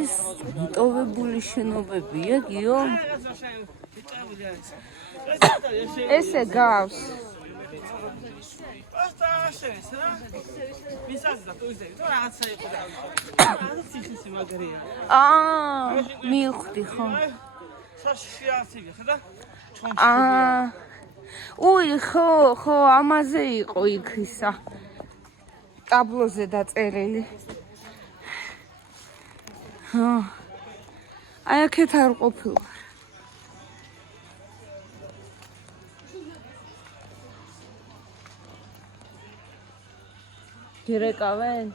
ეს ტოვებული შენობებია, გიო? ესე გავს. მივხვდი ხო? უი, ხო, ამაზე იყო იქ ისა. ტაბლოზე დაწერილი. აი აქეთ არ ყოფილვარ. გირეკავენ?